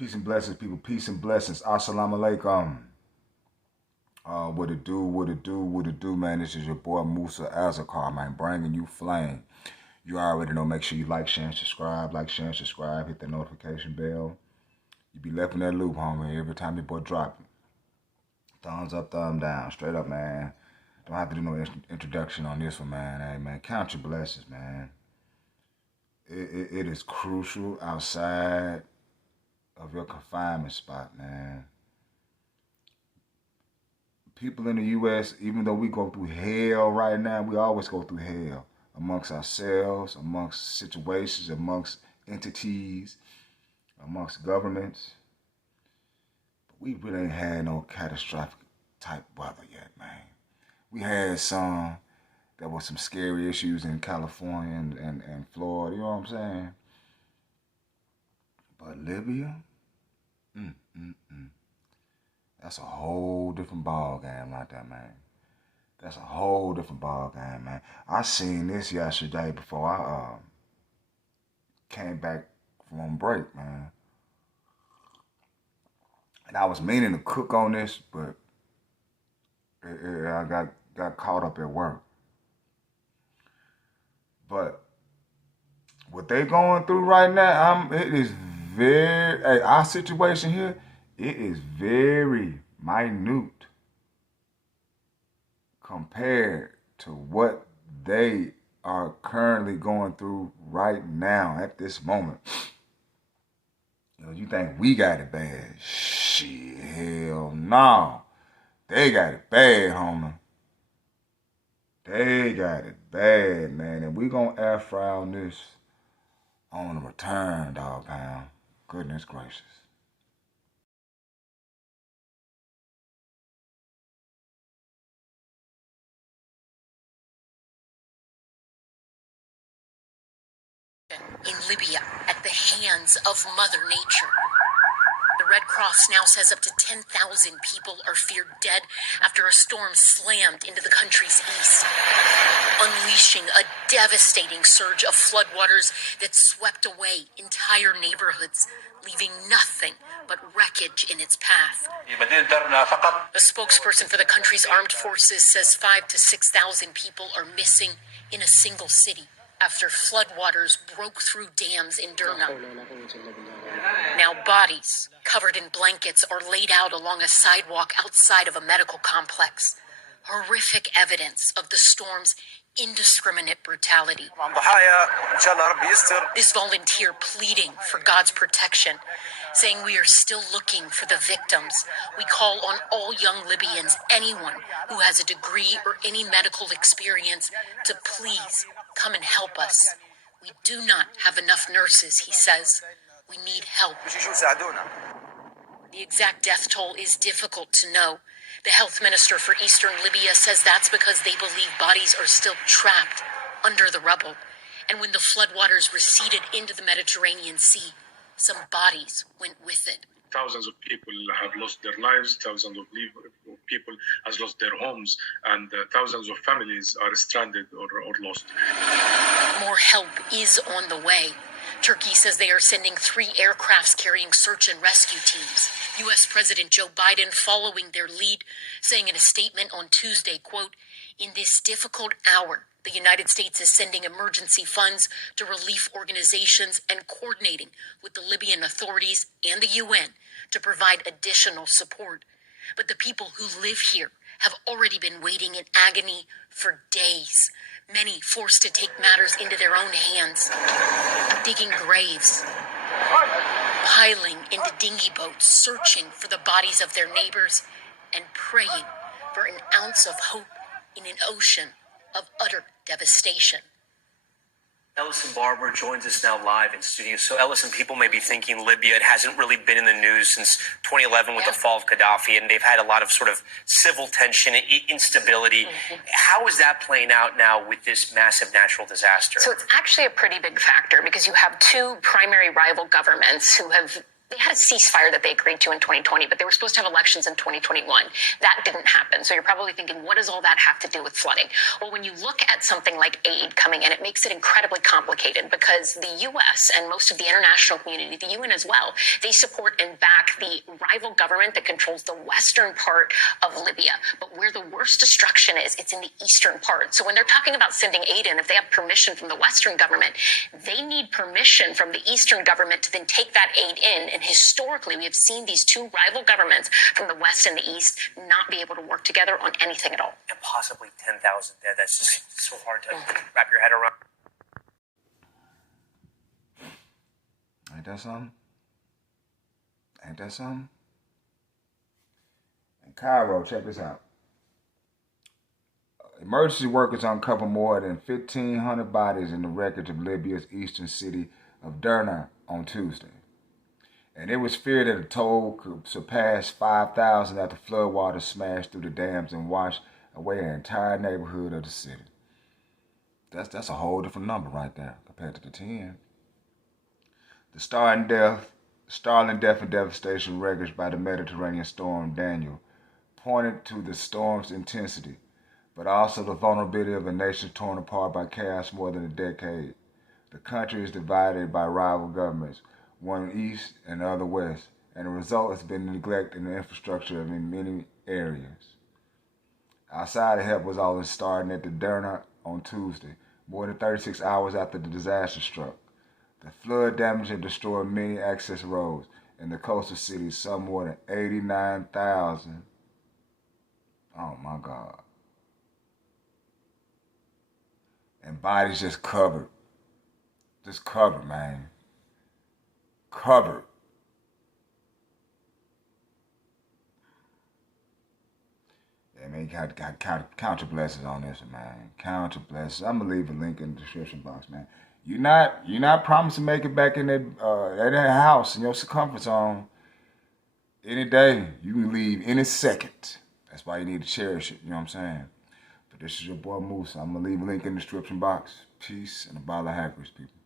Peace and blessings, people. Peace and blessings. Assalamu alaikum. What it do, man. This is your boy Musa Azakar, man, bringing you flame. You already know, make sure you like, share, and subscribe. Like, share, and subscribe. Hit the notification bell. You be left in that loop, homie, every time your boy drop it. Thumbs up, thumb down. Straight up, man. Don't have to do no introduction on this one, man. Hey, man, count your blessings, man. It is crucial outside of your confinement spot, man. People in the U.S., even though we go through hell right now, we always go through hell amongst ourselves, amongst situations, amongst entities, amongst governments. But we really ain't had no catastrophic type weather yet, man. We had some, there was some scary issues in California and Florida, you know what I'm saying? But Libya, that's a whole different ball game like that, man. That's a whole different ball game, man. I seen this yesterday before I came back from break, man. And I was meaning to cook on this, but I got caught up at work. But what they going through right now, it is very, our situation here, it is very minute compared to what they are currently going through right now at this moment. You know, you think we got it bad? Shit, hell no. They got it bad, homie. They got it bad, man. And we gonna air fry on this on the return, dog pound. Goodness gracious. In Libya at the hands of Mother Nature. The Red Cross now says up to 10,000 people are feared dead after a storm slammed into the country's east, unleashing a devastating surge of floodwaters that swept away entire neighborhoods, leaving nothing but wreckage in its path. A spokesperson for the country's armed forces says 5,000 to 6,000 people are missing in a single city after floodwaters broke through dams in Derna. Now bodies, covered in blankets, are laid out along a sidewalk outside of a medical complex. Horrific evidence of the storm's indiscriminate brutality. This volunteer pleading for God's protection, saying we are still looking for the victims. We call on all young Libyans, anyone who has a degree or any medical experience, to please come and help us. We do not have enough nurses, he says. We need help. The exact death toll is difficult to know. The health minister for eastern Libya says that's because they believe bodies are still trapped under the rubble. And when the floodwaters receded into the Mediterranean Sea, some bodies went with it. Thousands of people have lost their lives, thousands of people have lost their homes, and thousands of families are stranded or lost. More help is on the way. Turkey says they are sending 3 aircrafts carrying search and rescue teams. U.S. President Joe Biden following their lead, saying in a statement on Tuesday, quote, "In this difficult hour, the United States is sending emergency funds to relief organizations and coordinating with the Libyan authorities and the UN to provide additional support. But the people who live here have already been waiting in agony for days, many forced to take matters into their own hands, digging graves, piling into dinghy boats, searching for the bodies of their neighbors, and praying for an ounce of hope in an ocean of utter devastation." Ellison Barber joins us now live in studio. So, Ellison, people may be thinking Libya, it hasn't really been in the news since 2011 with the fall of Gaddafi, and they've had a lot of sort of civil tension, instability. How is that playing out now with this massive natural disaster? So it's actually a pretty big factor because you have 2 primary rival governments who have They had a ceasefire that they agreed to in 2020, but they were supposed to have elections in 2021. That didn't happen. So you're probably thinking, what does all that have to do with flooding? Well, when you look at something like aid coming in, it makes it incredibly complicated because the U.S. and most of the international community, the UN as well, they support and back the rival government that controls the western part of Libya. But where the worst destruction is, it's in the eastern part. So when they're talking about sending aid in, if they have permission from the western government, they need permission from the eastern government to then take that aid in. And historically, we have seen these two rival governments from the West and the East not be able to work together on anything at all. And possibly 10,000 dead. That's just so hard to wrap your head around. Ain't that something? Ain't that something? In Cairo, check this out. Emergency workers uncover more than 1,500 bodies in the wreckage of Libya's eastern city of Derna on Tuesday. And it was feared that the toll could surpass 5,000 after floodwaters smashed through the dams and washed away an entire neighborhood of the city. That's a whole different number right there compared to the 10. The startling death and devastation wreckage by the Mediterranean storm Daniel pointed to the storm's intensity, but also the vulnerability of a nation torn apart by chaos more than a decade. The country is divided by rival governments, one east and the other west, and the result has been neglect in the infrastructure in many areas. Outside help was always starting at the Derna on Tuesday, more than 36 hours after the disaster struck. The flood damage had destroyed many access roads in the coastal cities, some more than 89,000. Oh my God. And bodies just covered. Just covered, man. Covered. Yeah, man, you got count your blessings on this, man. Count your blessings. I'm gonna leave a link in the description box, man. You're not promised to make it back in that house in your comfort zone any day. You can leave any second. That's why you need to cherish it. You know what I'm saying? But this is your boy Moose. I'm gonna leave a link in the description box. Peace and a bottle of hackers, people.